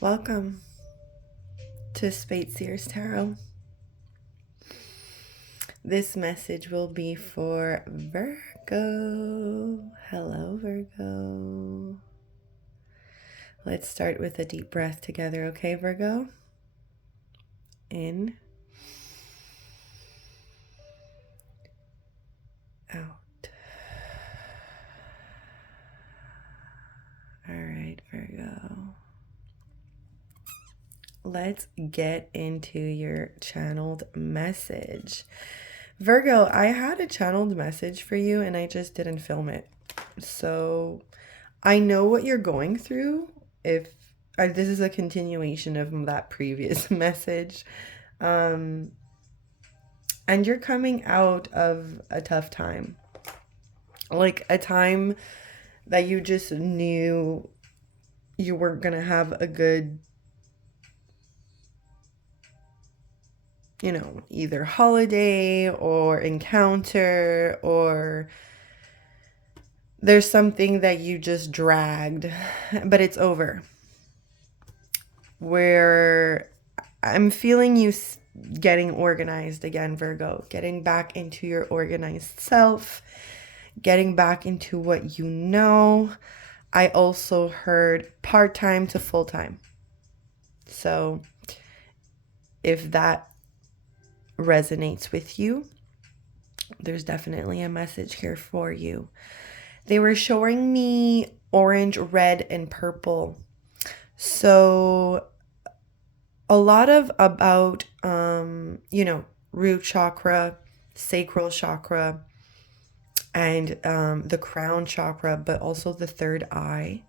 Welcome to Speight Seer's Tarot. This message will be for Virgo. Hello, Virgo. Let's start with a deep breath together, okay, Virgo? In. Out. All right, Virgo. Let's get into your channeled message. Virgo, I had a channeled message for you and I just didn't film it. So I know what you're going through. If this is a continuation of that previous message. And you're coming out of a tough time. Like a time that you just knew you weren't going to have a good, either holiday or encounter, or there's something that you just dragged, but it's over. Where I'm feeling you getting organized again, Virgo, getting back into your organized self, getting back into what you know. I also heard part-time to full-time. So if that resonates with you, there's definitely a message here for you. They were showing me orange, red, and purple. So a lot of about, root chakra, sacral chakra, and the crown chakra, but also the third eye.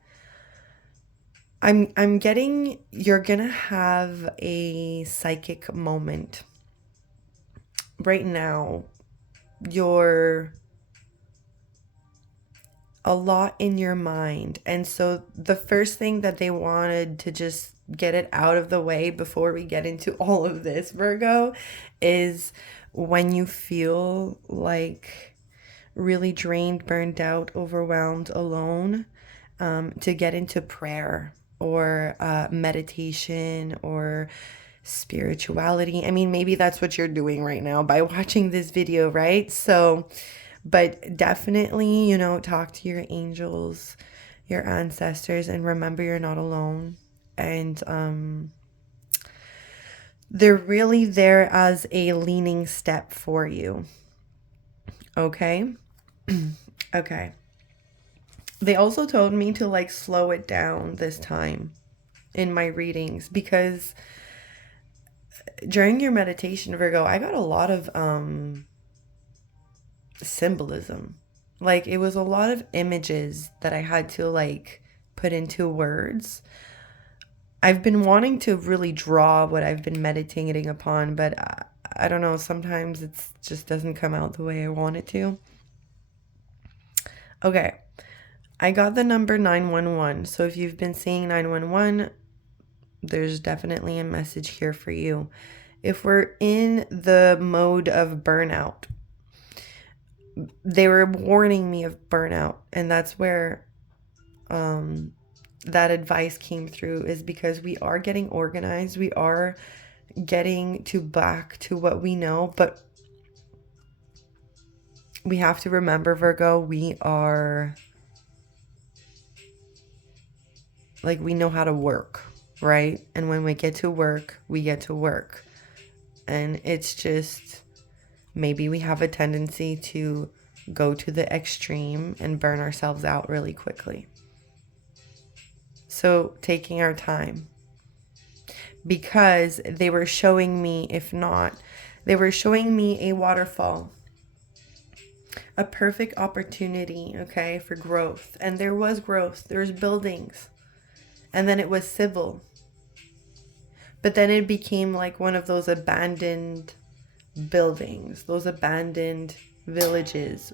I'm getting you're gonna have a psychic moment. Right now, you're a lot in your mind. And so the first thing that they wanted to just get it out of the way before we get into all of this, Virgo, is when you feel like really drained, burned out, overwhelmed, alone, to get into prayer or meditation or spirituality. I mean, maybe that's what you're doing right now by watching this video, right? So, but definitely, talk to your angels, your ancestors, and remember you're not alone. And they're really there as a leaning step for you. Okay? Okay. They also told me to slow it down this time in my readings, because during your meditation, Virgo, I got a lot of symbolism. It was a lot of images that I had to put into words. I've been wanting to really draw what I've been meditating upon, but I don't know, sometimes it just doesn't come out the way I want it to. Okay, I got the number 911. So if you've been seeing 911, there's definitely a message here for you. If we're in the mode of burnout, they were warning me of burnout, and that's where that advice came through, is because we are getting organized, we are getting back to what we know, but we have to remember, Virgo, we are we know how to work, right? And when we get to work, we get to work, and it's just maybe we have a tendency to go to the extreme and burn ourselves out really quickly. So taking our time, because they were showing me, they were showing me a waterfall, a perfect opportunity, okay, for growth. And there was growth, there was buildings, and then it was civil. But then it became like one of those abandoned buildings, those abandoned villages,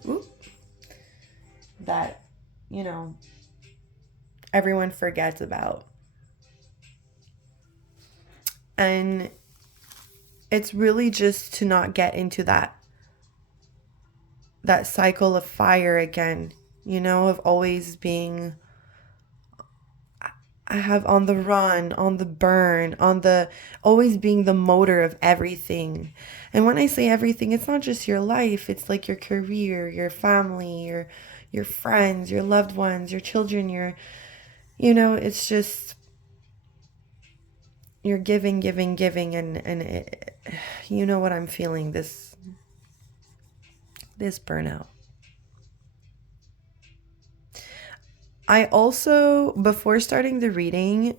that, everyone forgets about. And it's really just to not get into that cycle of fire again, of always being I have on the run, on the burn, on the always being the motor of everything. And when I say everything, it's not just your life, it's like your career, your family, your friends, your loved ones, your children, it's just you're giving, giving, giving, and you know what I'm feeling, this burnout. I also, before starting the reading,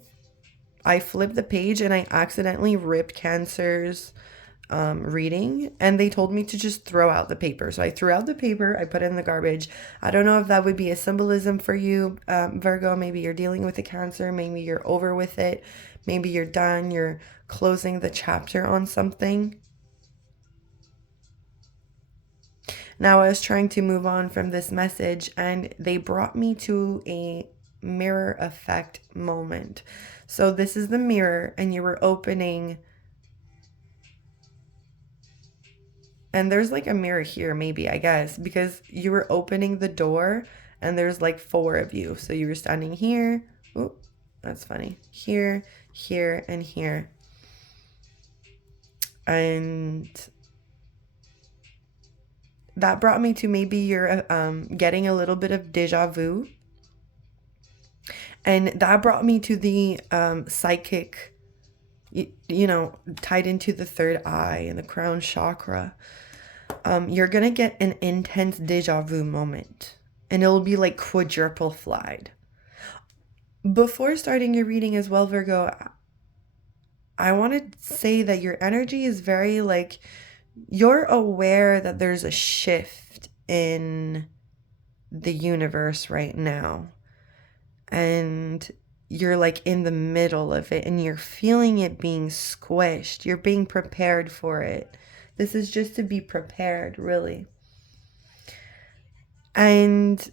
I flipped the page and I accidentally ripped Cancer's reading, and they told me to just throw out the paper. So I threw out the paper, I put it in the garbage. I don't know if that would be a symbolism for you, Virgo. Maybe you're dealing with a Cancer, maybe you're over with it, maybe you're done, you're closing the chapter on something. Now I was trying to move on from this message, and they brought me to a mirror effect moment. So this is the mirror, and you were opening, and there's like a mirror here, maybe, I guess, because you were opening the door, and there's like 4 of you. So you were standing here. Oh, that's funny. Here, here, and here. And that brought me to maybe you're getting a little bit of deja vu. And that brought me to the psychic, tied into the third eye and the crown chakra. You're going to get an intense deja vu moment. And it'll be like quadruple flied. Before starting your reading as well, Virgo, I want to say that your energy is very like, you're aware that there's a shift in the universe right now. And you're like in the middle of it, and you're feeling it being squished. You're being prepared for it. This is just to be prepared, really. And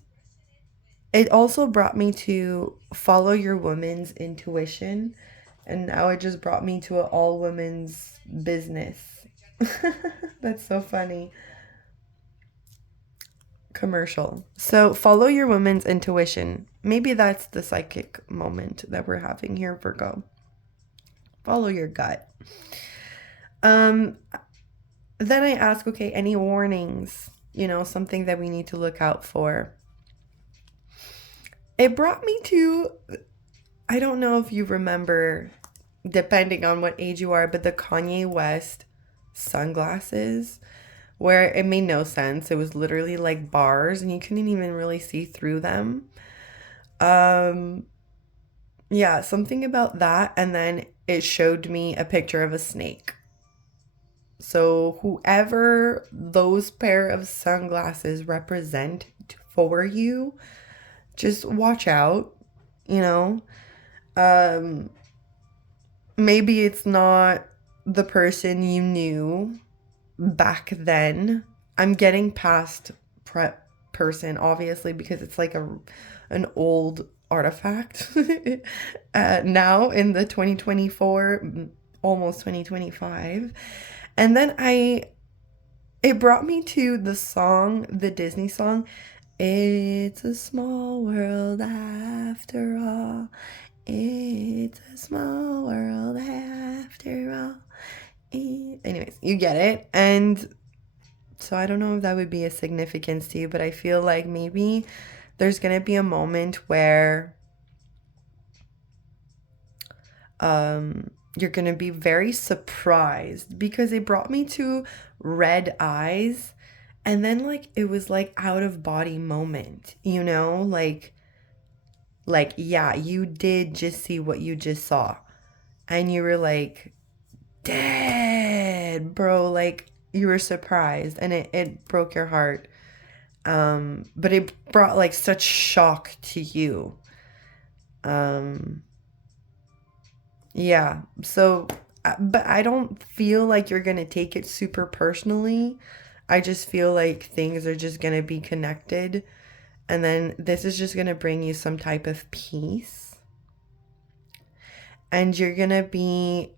it also brought me to follow your woman's intuition. And now it just brought me to an all women's business. That's so funny. Commercial. So follow your woman's intuition. Maybe that's the psychic moment that we're having here, Virgo. Follow your gut. Then I ask, okay, any warnings? Something that we need to look out for. It brought me to, I don't know if you remember, depending on what age you are, but the Kanye West sunglasses, where it made no sense. It was literally like bars, and you couldn't even really see through them. Yeah, something about that. And then it showed me a picture of a snake. So whoever those pair of sunglasses represent for you, just watch out, you know. Maybe it's not the person you knew back then. I'm getting past prep person, obviously, because it's like an old artifact now in the 2024, almost 2025. And then it brought me to the song, the Disney song, "It's a small world after all. It's a small world after all." Anyways, you get it. And so I don't know if that would be a significance to you, but I feel like maybe there's going to be a moment where you're going to be very surprised, because it brought me to red eyes, and then like it was like out of body moment, like yeah, you did just see what you just saw, and you were like, dead, bro. Like, you were surprised, and it broke your heart, but it brought like such shock to you. Yeah, so but I don't feel like you're gonna take it super personally. I just feel like things are just gonna be connected, and then this is just gonna bring you some type of peace, and you're gonna be,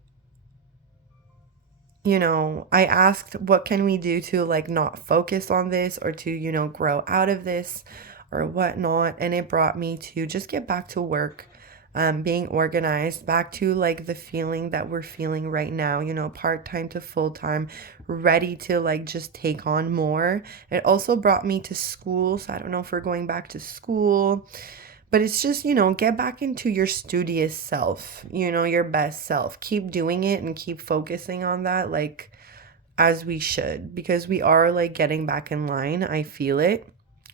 I asked, what can we do to like not focus on this, or to, grow out of this or whatnot. And it brought me to just get back to work. being organized, back to like the feeling that we're feeling right now, you know, part-time to full-time, ready to like just take on more. It also brought me to school, so I don't know if we're going back to school, but it's just, you know, get back into your studious self, you know, your best self. Keep doing it and keep focusing on that, like as we should, because we are like getting back in line. I feel it.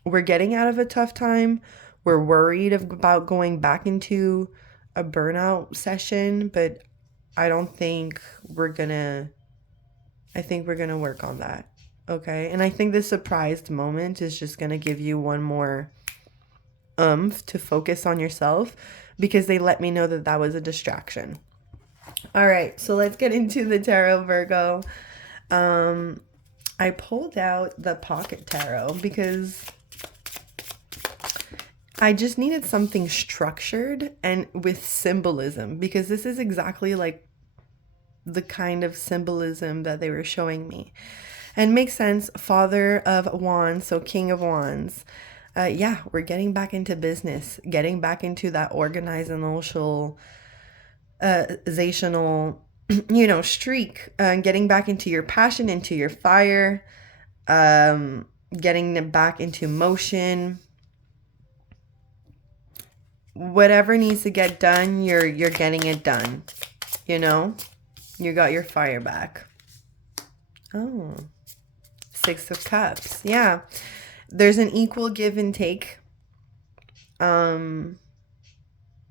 We're getting out of a tough time. We're worried about going back into a burnout session, but I don't think we're gonna, I think we're gonna work on that. Okay. And I think the surprised moment is just gonna give you one more to focus on yourself, because they let me know that that was a distraction. All right. So let's get into the tarot, Virgo. I pulled out the pocket tarot because I just needed something structured and with symbolism, because this is exactly like the kind of symbolism that they were showing me. And makes sense. Father of Wands, so King of Wands. Yeah, we're getting back into business, getting back into that organizational, zational, you know, streak, getting back into your passion, into your fire, getting them back into motion. Whatever needs to get done, you're getting it done. You know, you got your fire back. Oh, Six of Cups. Yeah, there's an equal give and take.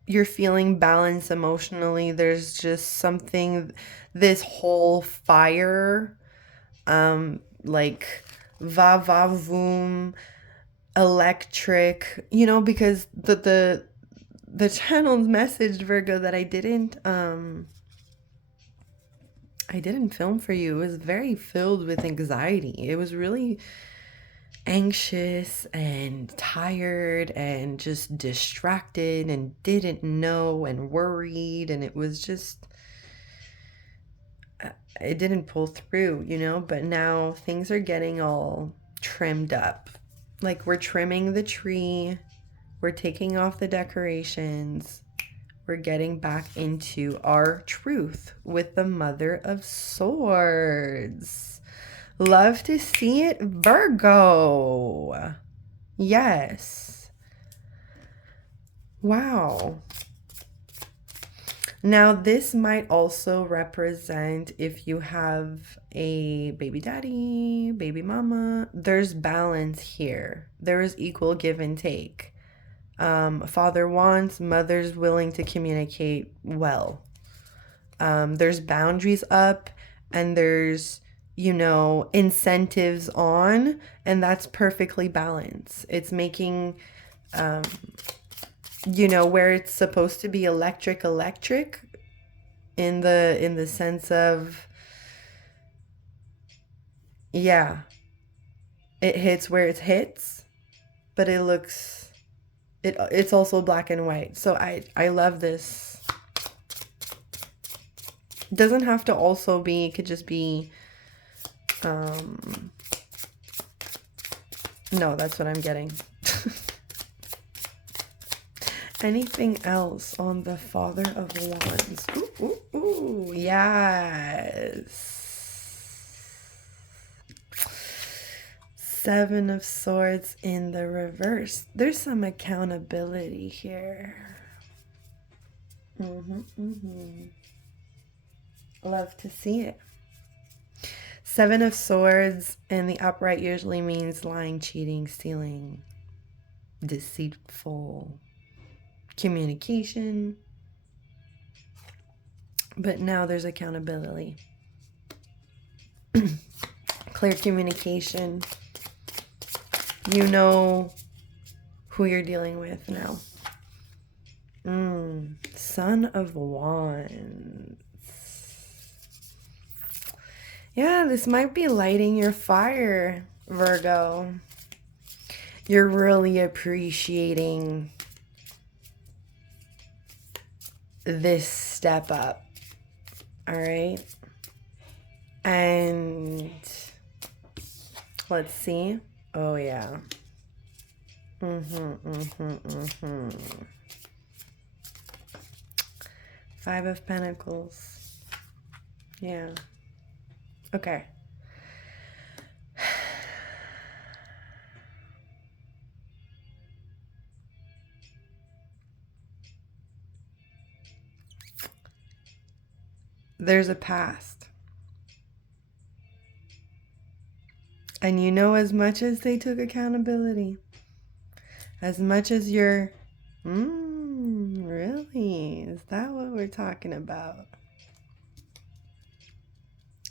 You're feeling balanced emotionally. There's just something, this whole fire, like va va voom, electric, you know, because the channel's message, Virgo, that I didn't film for you, it was very filled with anxiety. It was really anxious and tired and just distracted and didn't know and worried, and it was just, it didn't pull through, you know. But now things are getting all trimmed up, like we're trimming the tree, we're taking off the decorations, we're getting back into our truth with the Mother of Swords. Love to see it, Virgo. Yes. Wow. Now, this might also represent if you have a baby daddy, baby mama. There's balance here. There is equal give and take. Father wants, mother's willing to communicate well. There's boundaries up, and there's, you know, incentives on, and that's perfectly balanced. It's making, you know, where it's supposed to be electric in the sense of, yeah, it hits where it hits, but it looks, it's also black and white. So I love this. It doesn't have to also be, it could just be, no, that's what I'm getting. Anything else on the Father of Wands? Ooh, ooh, ooh, yes. Seven of Swords in the reverse. There's some accountability here. Love to see it. Seven of Swords in the upright usually means lying, cheating, stealing, deceitful communication. But now there's accountability. Clear communication. You know who you're dealing with now. Son of Wands. Yeah, this might be lighting your fire, Virgo. You're really appreciating this step up. All right. And let's see. Oh, yeah. Five of Pentacles. Yeah. Okay. There's a past. And you know, as much as they took accountability, as much as you're, really? Is that what we're talking about?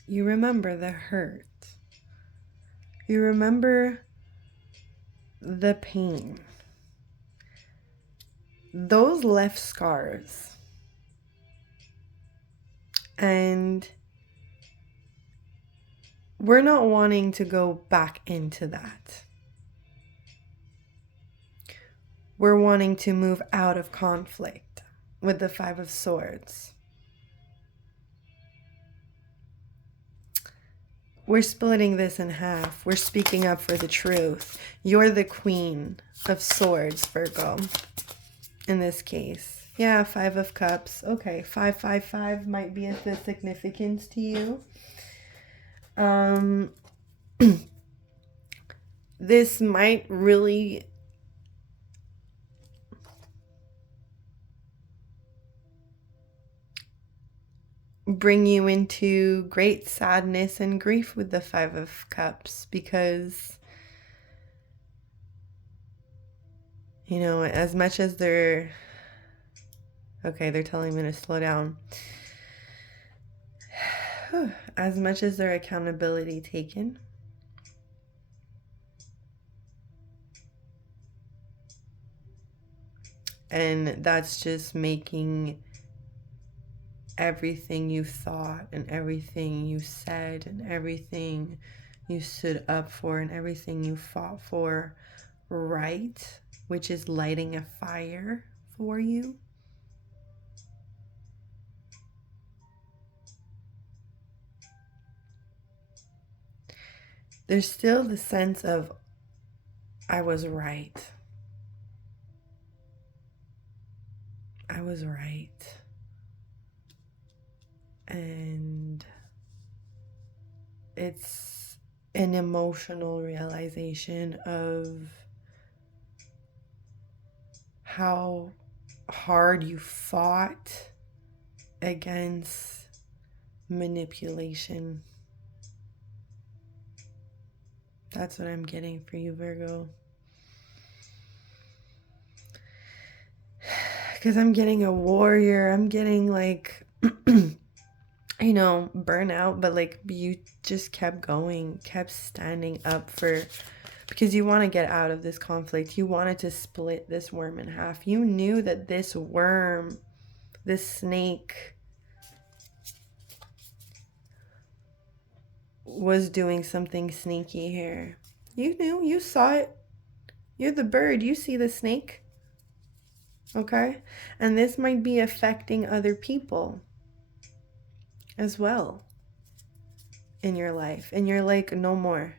You remember the hurt. You remember the pain. Those left scars. And we're not wanting to go back into that. We're wanting to move out of conflict with the Five of Swords. We're splitting this in half. We're speaking up for the truth. You're the Queen of Swords, Virgo, in this case. Yeah, Five of Cups. Okay, 555 might be of the significance to you. This might really bring you into great sadness and grief with the Five of Cups, because, you know, as much as they're telling me to slow down. As much as their accountability taken, and that's just making everything you thought and everything you said and everything you stood up for and everything you fought for right, which is lighting a fire for you. There's still the sense of, I was right. I was right. And it's an emotional realization of how hard you fought against manipulation. That's what I'm getting for you, Virgo. Because I'm getting a warrior. I'm getting like, you know, burnout, but like you just kept going, kept standing up for, because you want to get out of this conflict. You wanted to split this worm in half. You knew that this worm, this snake, was doing something sneaky here. You knew, you saw it. You're the bird, you see the snake. Okay? And this might be affecting other people as well in your life. And you're like, no more.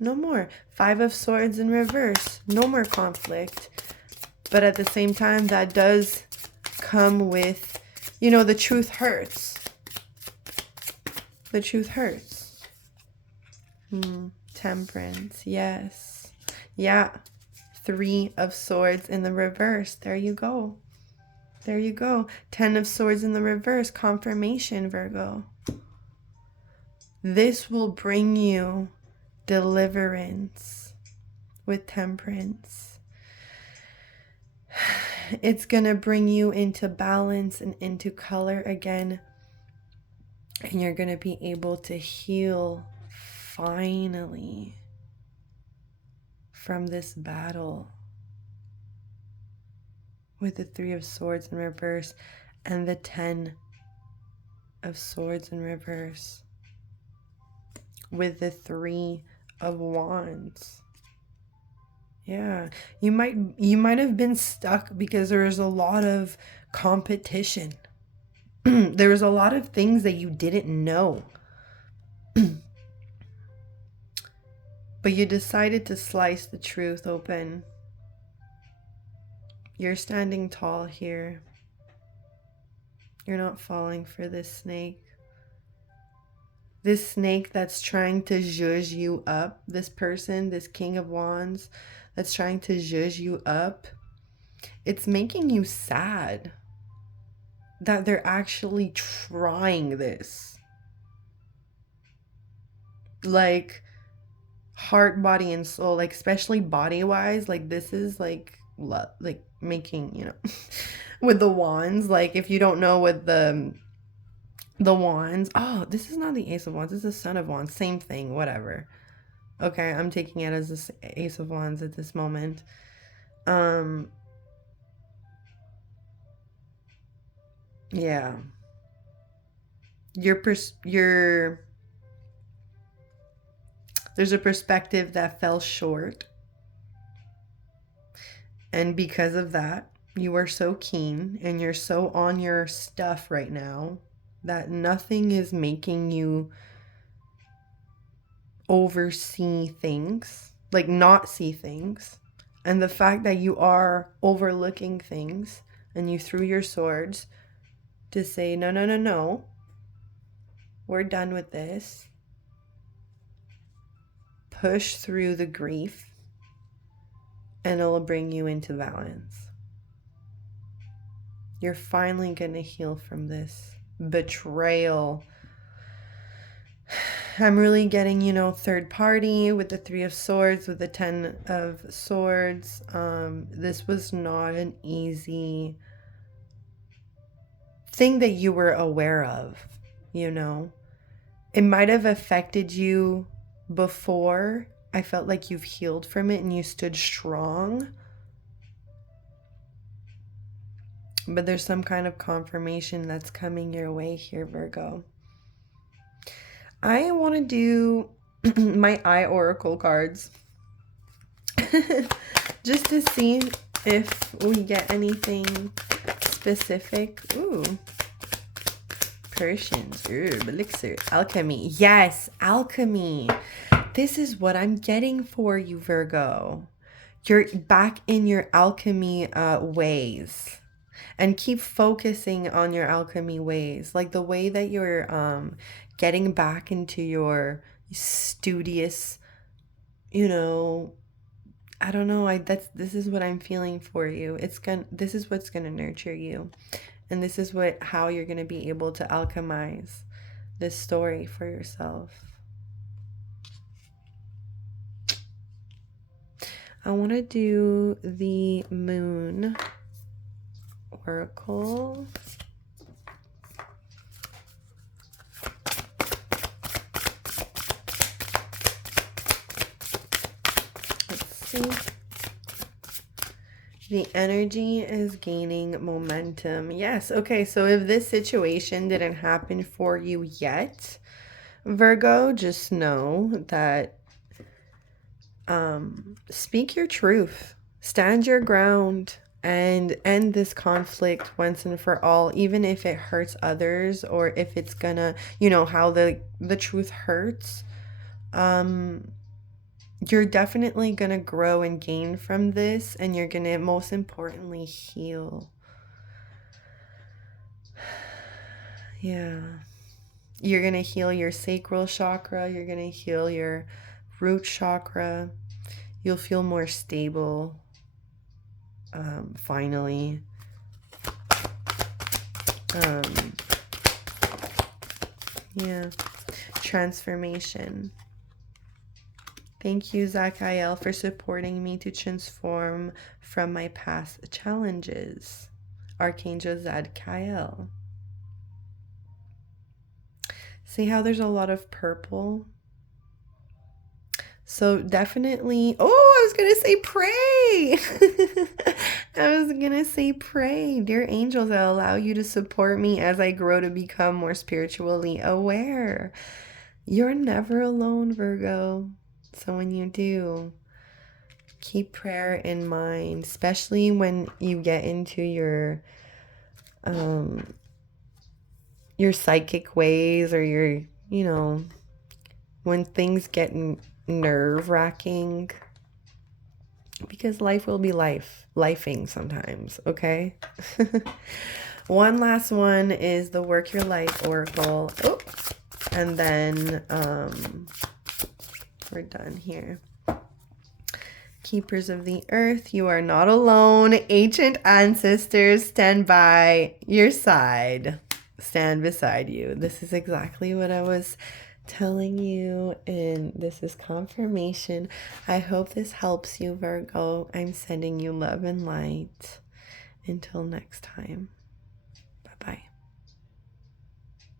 No more. Five of Swords in reverse. No more conflict. But at the same time, that does come with, you know, the truth hurts. The truth hurts. Temperance. Yes. Yeah. Three of Swords in the reverse. There you go. There you go. 10 of Swords in the reverse. Confirmation, Virgo. This will bring you deliverance with Temperance. It's going to bring you into balance and into color again. And you're going to be able to heal finally from this battle with the Three of Swords in reverse and the 10 of Swords in reverse with the Three of Wands. Yeah, you might have been stuck because there was a lot of competition. There was a lot of things that you didn't know. But you decided to slice the truth open. You're standing tall here. You're not falling for this snake. This snake that's trying to zhuzh you up. This person, this King of Wands that's trying to zhuzh you up. It's making you sad that they're actually trying this. Like, heart, body, and soul. Like, especially body-wise. Like, this is, like making, you know, with the wands. Like, if you don't know what the wands. Oh, this is not the Ace of Wands. This is the Son of Wands. Same thing. Whatever. Okay, I'm taking it as this Ace of Wands at this moment. Yeah. There's a perspective that fell short. And because of that, you are so keen and you're so on your stuff right now that nothing is making you oversee things, like not see things. And the fact that you are overlooking things and you threw your swords to say, no, no, no, no, we're done with this. Push through the grief and it'll bring you into balance. You're finally going to heal from this betrayal. I'm really getting, you know, third party with the 3 of Swords, with the 10 of Swords. This was not an easy thing that you were aware of, you know. It might have affected you before. I felt like you've healed from it and you stood strong. But there's some kind of confirmation that's coming your way here, Virgo. I want to do my eye oracle cards just to see if we get anything specific. Ooh. Persians, herb, elixir, alchemy. Yes, alchemy. This is what I'm getting for you, Virgo. You're back in your alchemy ways. And keep focusing on your alchemy ways. Like the way that you're getting back into your studious, you know, I don't know, this is what I'm feeling for you. This is what's gonna nurture you. And this is how you're gonna be able to alchemize this story for yourself. I want to do the Moon Oracle. Let's see. The energy is gaining momentum. Yes. Okay. So if this situation didn't happen for you yet, Virgo, just know that speak your truth, stand your ground, and end this conflict once and for all, even if it hurts others, or if it's gonna, you know, how the truth hurts. You're definitely gonna grow and gain from this, and you're gonna most importantly heal. Yeah. You're gonna heal your sacral chakra, you're gonna heal your root chakra. You'll feel more stable. Finally. Yeah. Transformation. Thank you, Zachaiel, for supporting me to transform from my past challenges. Archangel Zadkiel. See how there's a lot of purple? So definitely, oh, I was going to say pray. I was going to say pray. Dear angels, I allow you to support me as I grow to become more spiritually aware. You're never alone, Virgo. So when you do, keep prayer in mind, especially when you get into your psychic ways, or your, you know, when things get nerve-wracking, because life will be lifing sometimes, okay? One last one is the Work Your Light Oracle. Oh, and then we're done here. Keepers of the earth, you are not alone. Ancient ancestors stand by your side. Stand beside you. This is exactly what I was telling you, and this is confirmation. I hope this helps you, Virgo. I'm sending you love and light. Until next time.